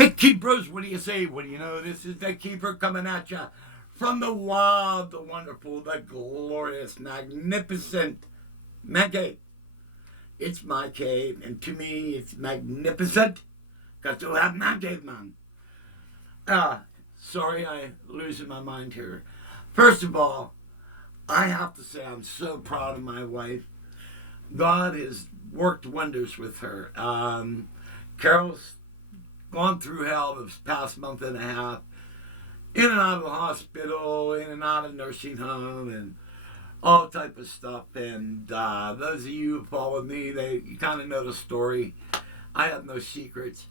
Hey, Keepers, what do you say? Well, you know, this is the Keeper coming at you from the wild, the wonderful, the glorious, magnificent man cave. It's my cave, and to me, it's magnificent because you have man cave, man. Ah, sorry, I'm losing my mind here. First of all, I have to say I'm so proud of my wife. God has worked wonders with her. Carol's gone through hell this past month and a half, in and out of the hospital, in and out of nursing home, and all type of stuff. And those of you who follow me, you kind of know the story. I have no secrets,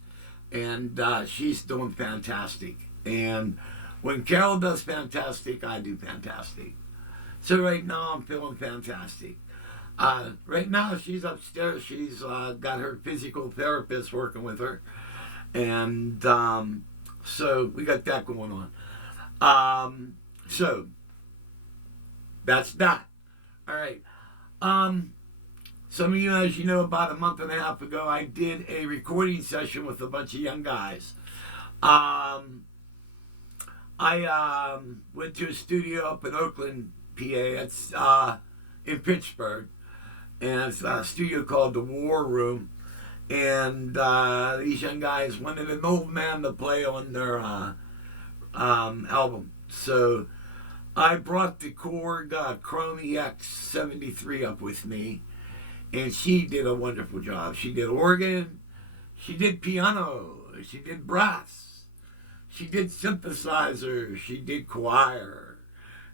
and she's doing fantastic. And when Carol does fantastic, I do fantastic. So right now, I'm feeling fantastic. Right now, she's upstairs. She's got her physical therapist working with her, and so we got that going on. So that's that. All right. Some of you, as you know, about a month and a half ago, I did a recording session with a bunch of young guys. I went to a studio up in Oakland, PA. It's in Pittsburgh, and it's a studio called the War Room. And these young guys wanted an old man to play on their album. So I brought the Korg Chrome EX73 up with me, and she did a wonderful job. She did organ, she did piano, she did brass, she did synthesizer, she did choir,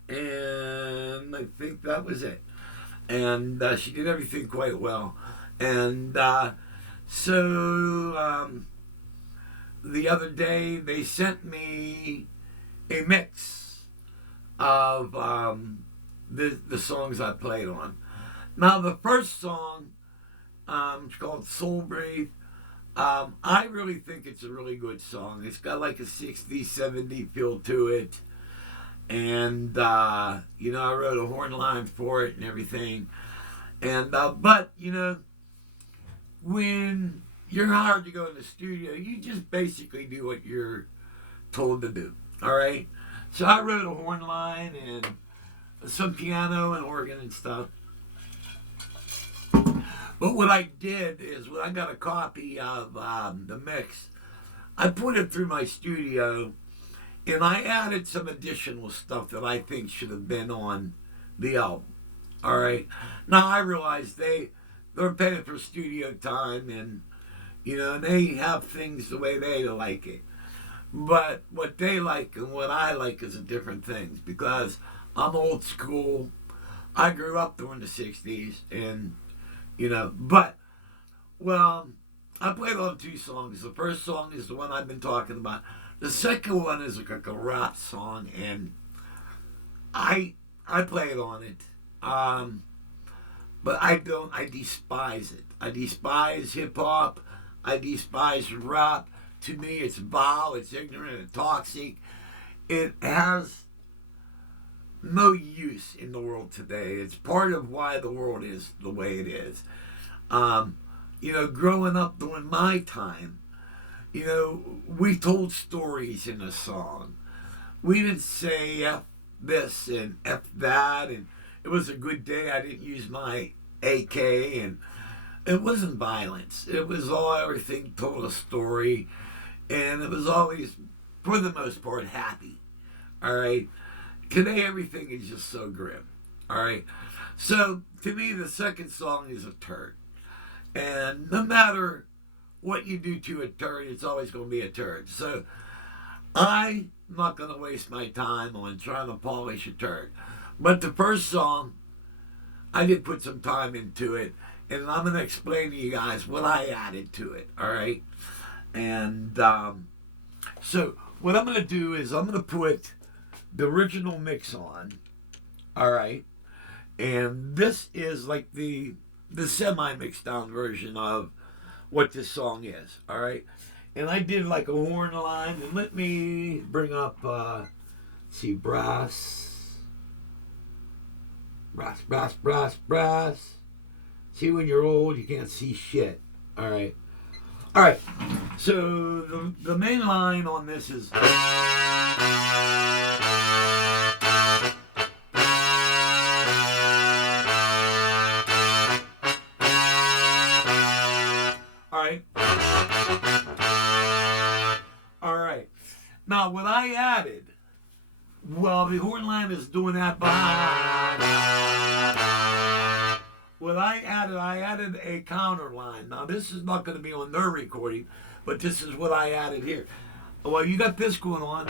and I think that was it. And she did everything quite well. And so the other day they sent me a mix of the songs I played on. Now the first song, it's called Soul Breathe. I really think it's a really good song. It's got like a 60s, 70s feel to it. And, you know, I wrote a horn line for it and everything. And, but, you know, when you're hired to go in the studio, you just basically do what you're told to do. All right? So I wrote a horn line and some piano and organ and stuff. But what I did is when I got a copy of the mix, I put it through my studio and I added some additional stuff that I think should have been on the album. All right. Now I realize they're paying for studio time, and you know they have things the way they like it. But what they like and what I like is a different thing because I'm old school. I grew up during the '60s, and you know. But well, I played on two songs. The first song is the one I've been talking about. The second one is like a rap song, and I played on it. But I don't. I despise it. I despise hip hop. I despise rap. To me, it's vile. It's ignorant and toxic. It has no use in the world today. It's part of why the world is the way it is. You know, growing up during my time, you know, we told stories in a song. We didn't say F this and F that, and it was a good day. I didn't use my AK, and it wasn't violence. It was all everything told a story, and it was always, for the most part, happy. All right. Today, everything is just so grim. All right. So to me, the second song is a turd, and no matter what you do to a turd, it's always going to be a turd. So I'm not going to waste my time on trying to polish a turd. But the first song, I did put some time into it, and I'm going to explain to you guys what I added to it, all right? And so what I'm going to do is I'm going to put the original mix on, all right? And this is like the semi-mixed down version of what this song is, all right? And I did like a horn line, and let me bring up, see, brass. See, when you're old, you can't see shit, all right? All right. So the main line on this is. All right. All right. Now, what I added, well, the horn line is doing that behind. What I added a counter line. Now, this is not going to be on their recording, but this is what I added here. Well, you got this going on.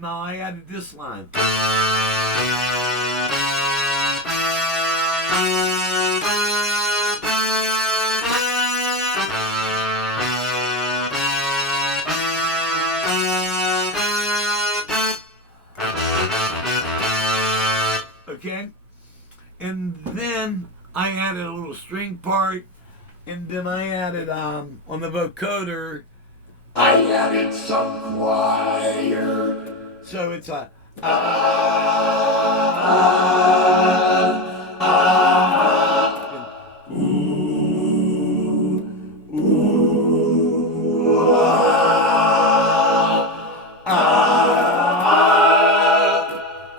Now, I added this line. Okay, and then I added a little string part, and then I added on the vocoder, I added some choir. So it's a all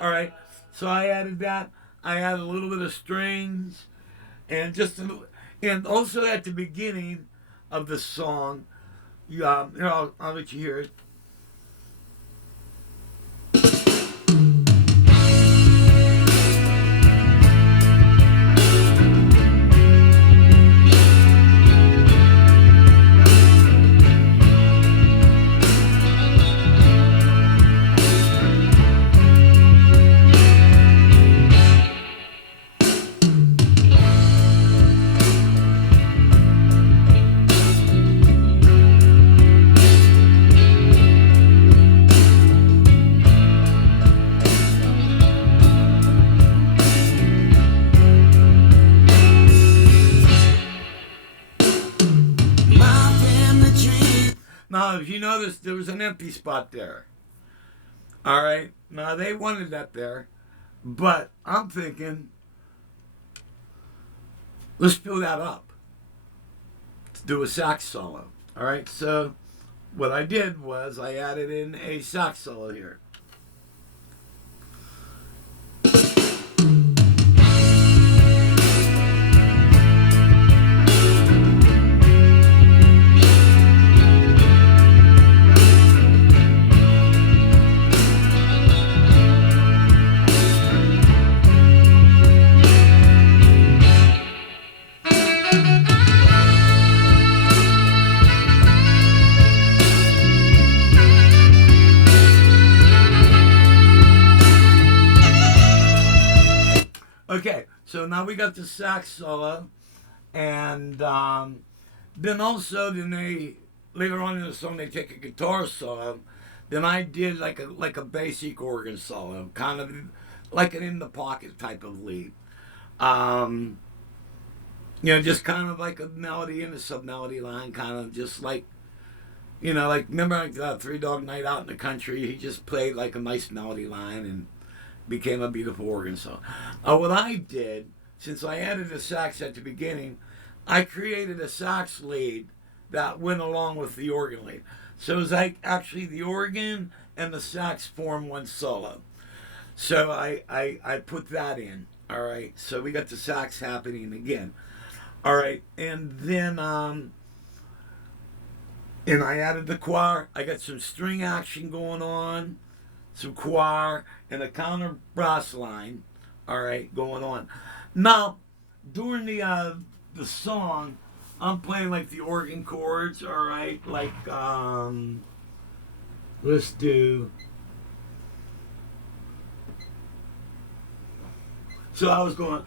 right. So I added that. I added a little bit of strings, and and also at the beginning of the song, I'll let you hear it. Now, if you notice, there was an empty spot there. All right. Now, they wanted that there. But I'm thinking, let's fill that up. Let's do a sax solo. All right. So, what I did was I added in a sax solo here. Okay, so now we got the sax solo, and then later on in the song they take a guitar solo. Then I did like a basic organ solo, kind of like an in the pocket type of lead. Just kind of like a melody and a sub melody line, kind of just like, like remember Three Dog Night Out in the Country? He just played like a nice melody line and became a beautiful organ song. What I did, since I added a sax at the beginning, I created a sax lead that went along with the organ lead. So it was like actually the organ and the sax form one solo. So I put that in. All right. So we got the sax happening again. All right. And then and I added the choir. I got some string action going on, some choir, and a counter brass line, all right, going on. Now, during the song, I'm playing like the organ chords, all right, like let's do. So I was going.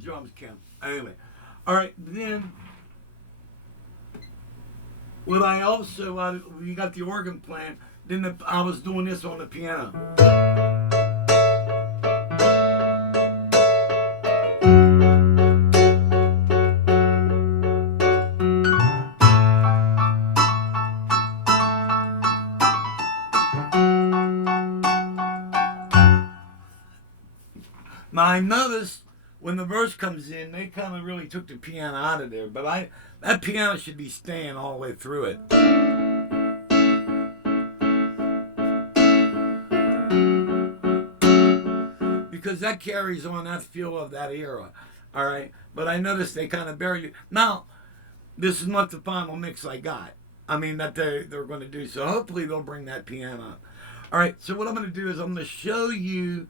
Drums count. Anyway, all right. Then what I also we got the organ playing. Then I was doing this on the piano. Now I noticed when the verse comes in, they kind of really took the piano out of there, but that piano should be staying all the way through it. Because that carries on that feel of that era, all right? But I noticed they kind of buried it. Now, this is not the final mix I got. I mean, that they're going to do. So hopefully they'll bring that piano up. All right, so what I'm going to do is I'm going to show you,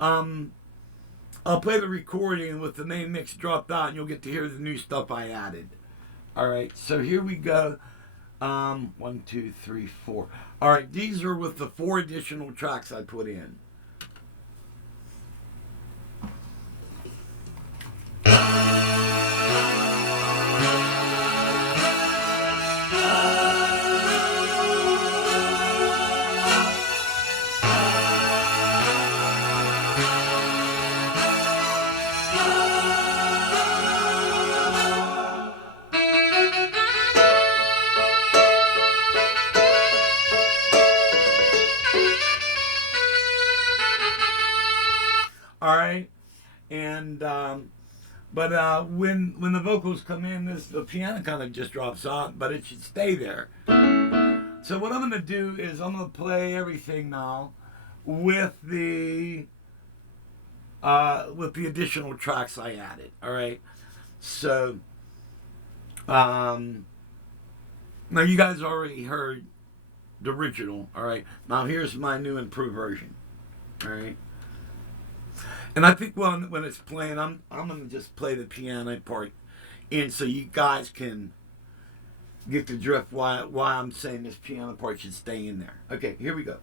I'll play the recording with the main mix dropped out, and you'll get to hear the new stuff I added. All right, so here we go. 1, 2, 3, 4. All right, these are with the 4 additional tracks I put in. All right, and but when the vocals come in, the piano kind of just drops out, but it should stay there. So what I'm going to do is I'm going to play everything now with the additional tracks I added. All right, so now you guys already heard the original. All right, now here's my new improved version. All right. And I think when it's playing, I'm gonna just play the piano part in so you guys can get the drift why I'm saying this piano part should stay in there. Okay, here we go.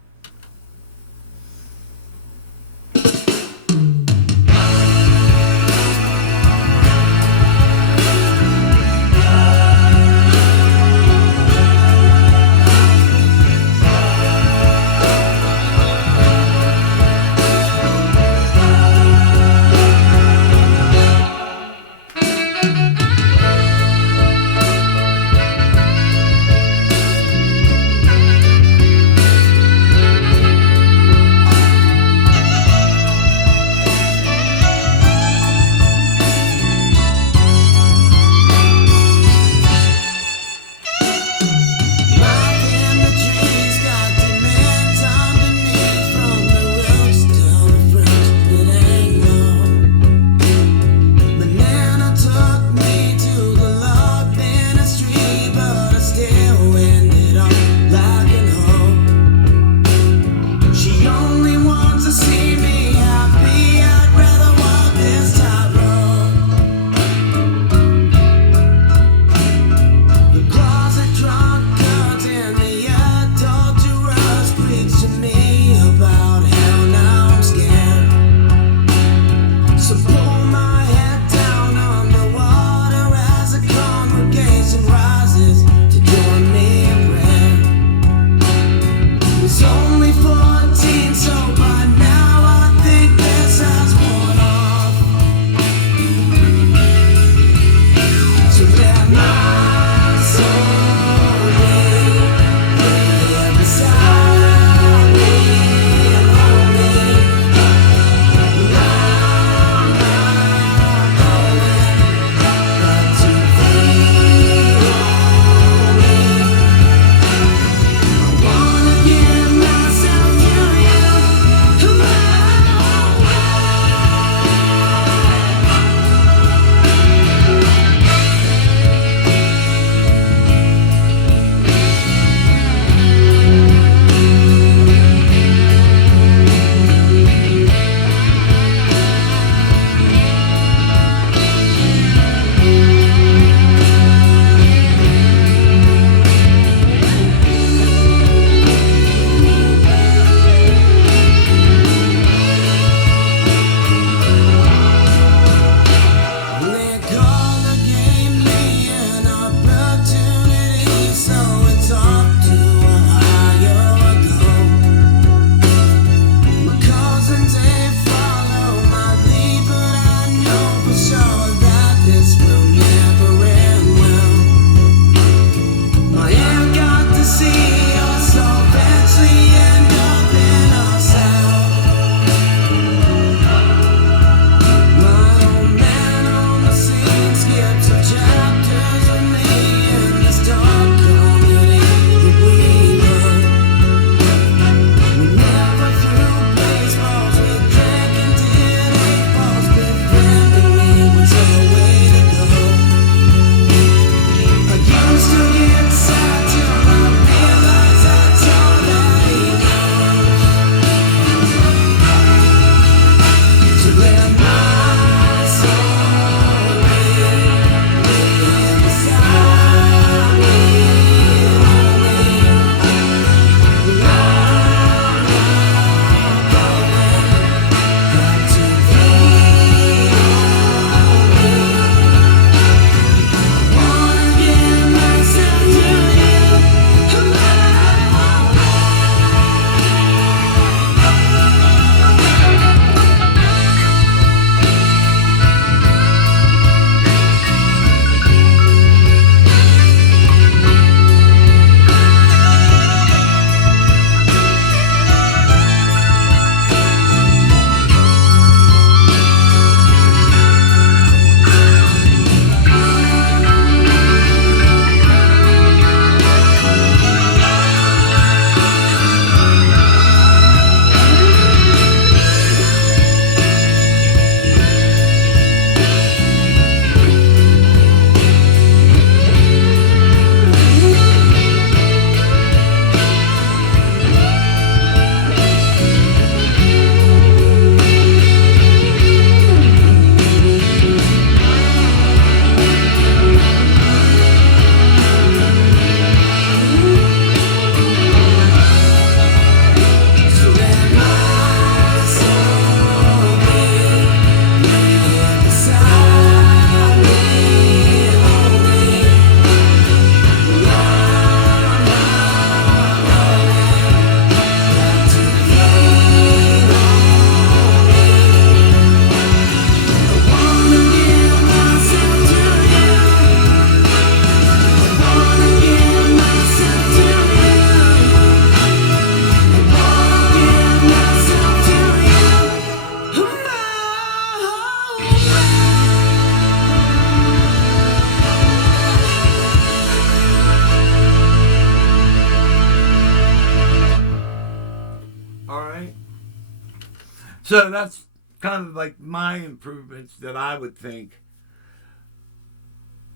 So that's kind of like my improvements that I would think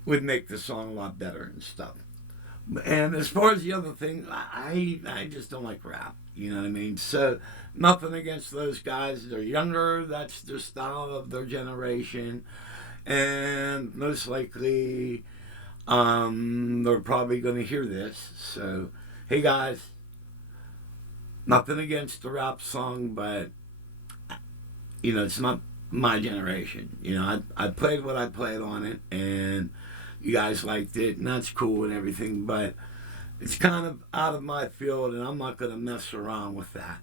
would make the song a lot better and stuff. And as far as the other thing, I just don't like rap. You know what I mean? So nothing against those guys. They're younger. That's their style of their generation, and most likely, they're probably going to hear this. So, hey guys, nothing against the rap song, but it's not my generation. I played what I played on it, and you guys liked it, and that's cool and everything, but it's kind of out of my field, and I'm not going to mess around with that.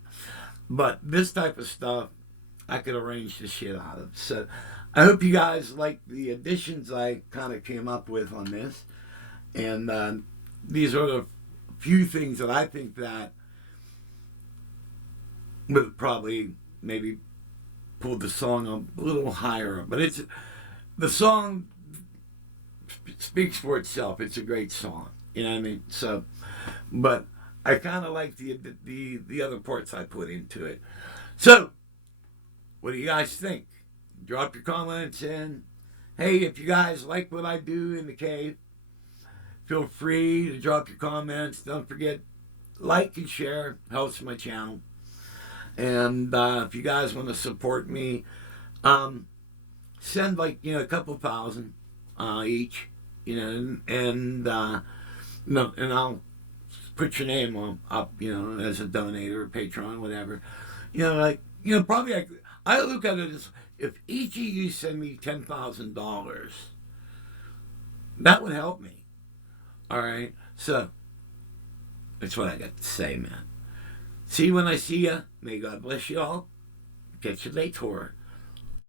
But this type of stuff, I could arrange the shit out of. So I hope you guys like the additions I kind of came up with on this. And these are the few things that I think that would probably maybe pull the song a little higher. But the song speaks for itself. It's a great song. You know what I mean? So, but I kind of like the other parts I put into it. So, what do you guys think? Drop your comments in. Hey, if you guys like what I do in the cave, feel free to drop your comments. Don't forget, like and share. Helps my channel. And if you guys want to support me, send a couple thousand each, and I'll put your name up, as a donator, Patreon, whatever. Probably I look at it as if each of you send me $10,000, that would help me. All right, so that's what I got to say, man. See you when I see you. May God bless you all. Catch you later.